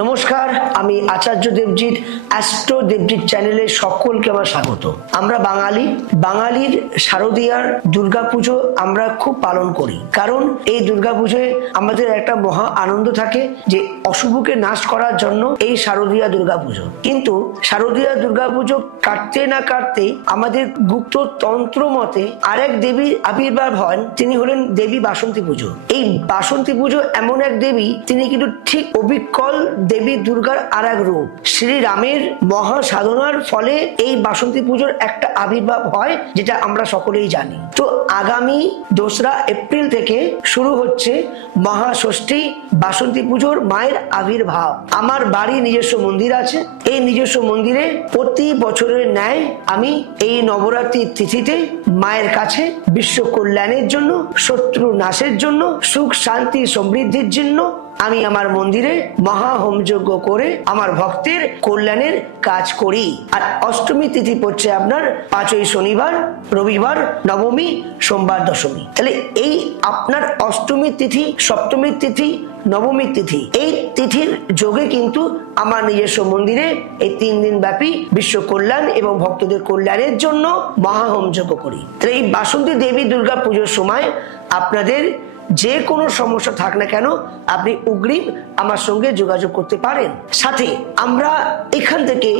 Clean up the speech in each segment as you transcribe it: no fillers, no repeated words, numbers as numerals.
নমস্কার, আমি আচার্য দেবজিৎ অ্যাস্ট্রো দেবজিৎ চ্যানেলে সকলকে আমার স্বাগত। আমরা বাঙালির শারদীয়ার দুর্গাপুজো আমরা খুব পালন করি, কারণ এই দুর্গাপুজোয় আমাদের একটা মহা আনন্দ থাকে যে অশুভকে নাশ করার জন্য এই শারদীয়া দুর্গাপুজো। কিন্তু শারদীয়া দুর্গাপুজো কাটতে না কাটতে আমাদের গুপ্ত তন্ত্র মতে আরেক দেবীর আবির্ভাব হন, তিনি হলেন দেবী বাসন্তী পুজো। এই বাসন্তী পুজো এমন এক দেবী, তিনি কিন্তু ঠিক অবিকল দেবী দুর্গার আর এক রূপ। শ্রীরামের মহা সাধনার ফলে এই বাসন্তী পুজোর একটা আবির্ভাব হয়, যেটা আমরা সকলেই জানি। তো আগামী 2রা এপ্রিল থেকে শুরু হচ্ছে মহাষষ্ঠী বাসন্তী পুজোর মায়ের আবির্ভাব। আমার বাড়ি নিজস্ব মন্দির আছে। এই নিজস্ব মন্দিরে প্রতি বছরের ন্যায় আমি এই নবরাত্রির তিথিতে মায়ের কাছে বিশ্ব কল্যাণের জন্য, শত্রু নাশের জন্য, সুখ শান্তি সমৃদ্ধির জন্য আমি আমার মন্দিরে মহা হোমযজ্ঞ করে আমার ভক্তের কল্যাণের কাজ করি। আর অষ্টমী তিথি পড়ছে আপনার 5ই শনিবার, রবিবার, নবমী, সোমবার, দশমী। তাহলে এই আপনার অষ্টমী তিথি, সপ্তমী তিথি, নবমী তিথি, এই তিথির যোগে কিন্তু আমার নিজস্ব মন্দিরে এই 3 দিন ব্যাপী বিশ্ব কল্যাণ এবং ভক্তদের কল্যাণের জন্য মহা হোমযজ্ঞ করি। তাহলে এই বাসন্তী দেবী দুর্গা পুজোর সময় আপনাদের যে কোনো সমস্যা থাক না কেন, আপনি অগ্রিম আমার সঙ্গে যোগাযোগ করতে পারেন। সাথে আমরা এখান থেকে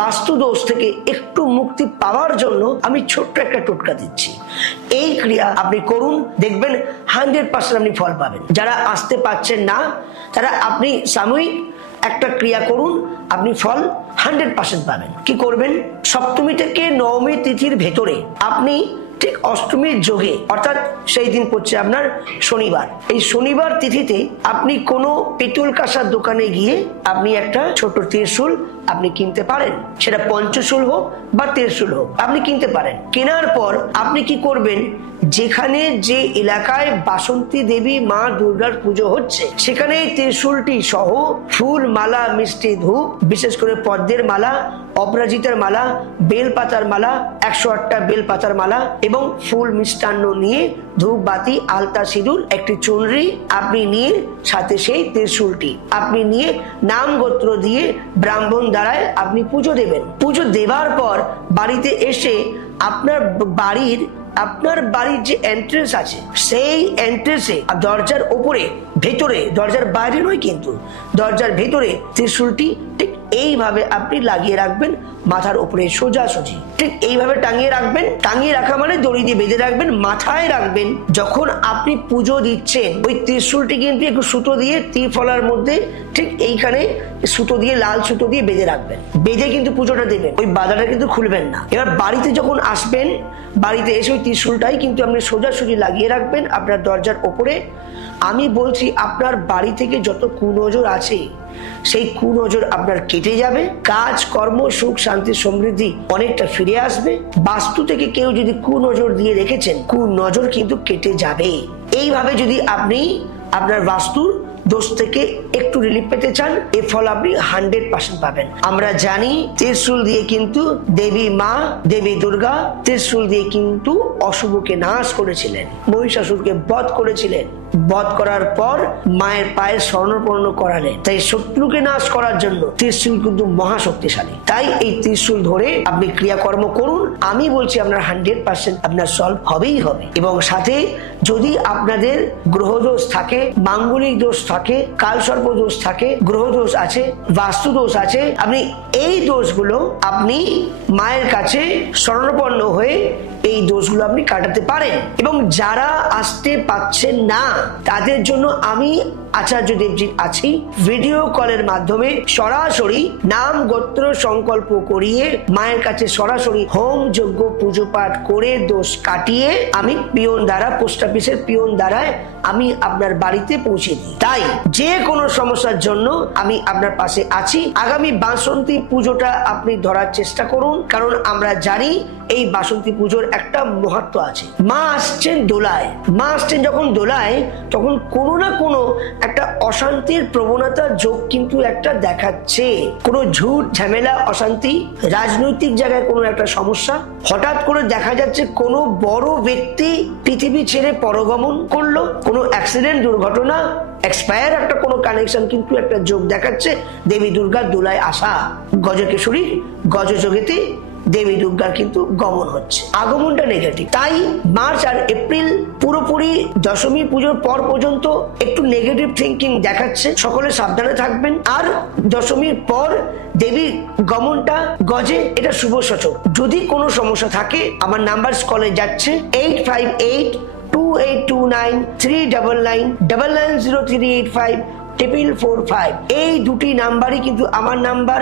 বাস্তু দোষ থেকে একটু মুক্তি পাওয়ার জন্য আমি ছোট্ট একটা টোটকা দিচ্ছি। এই ক্রিয়া আপনি করুন, দেখবেন 100% আপনি ফল পাবেন। যারা আসতে পারছেন না, তারা আপনি সাময়িক একটা ক্রিয়া করুন, আপনি ফল 100% পাবেন। কি করবেন? সপ্তমী থেকে নবমী তিথির ভেতরে আপনি ঠিক অষ্টমীর যোগে, অর্থাৎ সেই দিন পড়ছে আপনার শনিবার, এই শনিবার তিথিতে আপনি কোনো পিতল কাঁসার দোকানে গিয়ে আপনি একটা ছোট ত্রিশূল আপনি কিনতে পারেন। সেটা পঞ্চশূল হোক বা ত্রিশূল হোক, আপনি কিনতে পারেন। কেনার পর আপনি কি করবেন, যেখানে যে এলাকায় বাসন্তী দেবী মা দুর্গার পুজো হচ্ছে, সেখানে এই ত্রিশূলটি সহ ফুল, মালা, মিষ্টি, ধূপ, বিশেষ করে পদ্মের মালা, অপরাজিতার মালা, বেলপাতার মালা, 108টা বেলপাতার মালা এবং ফুল মিষ্টান্ন নিয়ে, ধূপ বাতি, আলতা, সিঁদুর, একটি চুনরি আপনি নিয়ে, সাথে সেই ত্রিশূলটি আপনি নিয়ে নাম গোত্র দিয়ে ব্রাহ্মণ দ্বারায় আপনি পুজো দেবেন। পুজো দেবার পর বাড়িতে এসে আপনার বাড়ির যে এন্ট্রেন্স আছে, সেই এন্ট্রেন্সে দরজার উপরে, ভেতরে, দরজার বাইরে নয় কিন্তু দরজার ভেতরে ত্রিশূলটি ঠিক এইভাবে আপনি লাগিয়ে রাখবেন, মাথার উপরে সোজাসুজি ঠিক এইভাবে টাঙিয়ে রাখবেন। টাঙিয়ে রাখা মানে দড়ি দিয়ে বেঁধে রাখবেন, মাথায় রাখবেন। যখন আপনি পুজো দিচ্ছেন, ওই ত্রিশূলটি কিন্তু একটু সুতো দিয়ে ত্রিফলার মধ্যে ঠিক এইখানে সুতো দিয়ে, লাল সুতো দিয়ে বেঁধে রাখবেন। বেঁধে কিন্তু পুজোটা দেবেন, ওই বাধাটা কিন্তু খুলবেন না। এবার বাড়িতে যখন আসবেন, বাড়িতে এসে ওই ত্রিশূলটাই কিন্তু আপনি সোজাসুজি লাগিয়ে রাখবেন আপনার দরজার ওপরে। আমি বলছি, আপনার বাড়ি থেকে যত কুনজর আছে, সেই কুনজর আপনার কেটে যাবে। কাজ, কর্ম, সুখ শান্তি সমৃদ্ধি অনেকটা ফিরে আসবে। বাস্তু থেকে কেউ যদি কুনজর দিয়ে রেখেছেন, কুনজর কিন্তু কেটে যাবে। এইভাবে যদি আপনি আপনার বাস্তুর দোষ থেকে একটু রিলিফ পেতে চান, এর ফল আপনি 100% পাবেন। আমরা জানি ত্রিশূল দিয়ে কিন্তু দেবী মা, দেবী দুর্গা ত্রিশূল দিয়ে কিন্তু অশুভকে নাশ করেছিলেন, মহিষাসুরকে বধ করেছিলেন। বধ করার পর মায়ের পায়ে স্বর্ণপর্ণ করালেন। তাই শত্রুকে নাশ করার জন্য ত্রিশূল কিন্তু মহাশক্তিশালী। তাই এই ত্রিশূল ধরে আপনি ক্রিয়াকর্ম করুন। আমি বলছি আপনার 100% আপনার সলভ হবেই হবে। এবং সাথে যদি আপনাদের গ্রহদোষ থাকে, মাঙ্গলিক দোষ থাকে, কালসর্প দোষ থাকে, গ্রহ দোষ আছে, বাস্তু দোষ আছে, আপনি এই দোষগুলো আপনি মায়ের কাছে শরণাপন্ন হয়ে এই দোষগুলো আপনি কাটাতে পারেন। এবং যারা আসতে পাচ্ছেন না, তাদের জন্য আমি আচার্য দেবজিৎ আছি। ভিডিও কলের মাধ্যমে সরাসরি নাম গোত্র সংকল্প করিয়ে মায়ের কাছে সরাসরি হোম যজ্ঞ পুজো পাঠ করে দোষ কাটিয়ে আমি পিয়ন দ্বারা, পোস্ট অফিসের পিয়ন দ্বারায় আমি আপনার বাড়িতে পৌঁছে দিই। তাই যে কোনো সমস্যার জন্য আমি আপনার পাশে আছি। আগামী বাসন্তী পুজোটা আপনি ধরার চেষ্টা করুন, কারণ আমরা জানি এই বাসন্তী পুজোর একটা মহত্ব আছে। মা আসছেন দোলায়, মা আসছেন যখন দোলায়, তখন কোনো না কোনো একটা অশান্তির প্রবণতা যোগ কিন্তু একটা দেখাচ্ছে। কোনো ঝুট ঝামেলা অশান্তি, রাজনৈতিক জায়গায় কোনো একটা সমস্যা, হঠাৎ করে দেখা যাচ্ছে কোনো বড় ব্যক্তি পৃথিবী ছেড়ে পরগমন করলো, কোনো অ্যাক্সিডেন্ট দুর্ঘটনা, এক্সপায়ার একটা কোনো কানেকশন কিন্তু একটা যোগ দেখাচ্ছে। দেবী দুর্গার দোলায় আসা, গজকেশরী গজযোগেতে দেবী দুর্গার কিন্তু গমন হচ্ছে, আগমনটা নেগেটিভ। তাই মার্চ আর এপ্রিল পুরোপুরি দশমী পুজোর পর পর্যন্ত একটু নেগেটিভ থিঙ্কিং দেখাচ্ছে, সকলে সাবধানে থাকবেন। আর দশমীর পর দেবীর গমনটা গজে, এটা শুভ সূচক। যদি কোনো সমস্যা থাকে আমার নাম্বার কলে যাচ্ছে 85828293999990385 445। এই দুটি নাম্বারই কিন্তু আমার নাম্বার,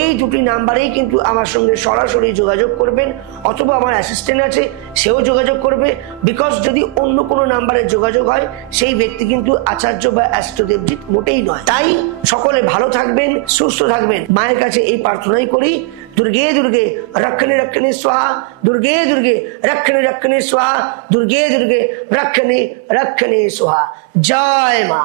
এই দুটি নাম্বারেই কিন্তু আমার সঙ্গে সরাসরি যোগাযোগ করবেন, অথবা আমার অ্যাসিস্ট্যান্ট আছে সেও যোগাযোগ করবে। বিকজ যদি অন্য কোনো নাম্বারে যোগাযোগ হয় সেই ব্যক্তি কিন্তু আচার্য বা অ্যাস্ট্রোদেবজিৎ মোটেই নয়। তাই সকলে ভালো থাকবেন, সুস্থ থাকবেন, মায়ের কাছে এই প্রার্থনাই করি। দুর্গে দুর্গে রক্ষণে রক্ষণে স্বাহা, দুর্গে দুর্গে রক্ষণে রক্ষণে স্বাহা, দুর্গে দুর্গে রক্ষণে রক্ষণে স্বাহা। জয় মা।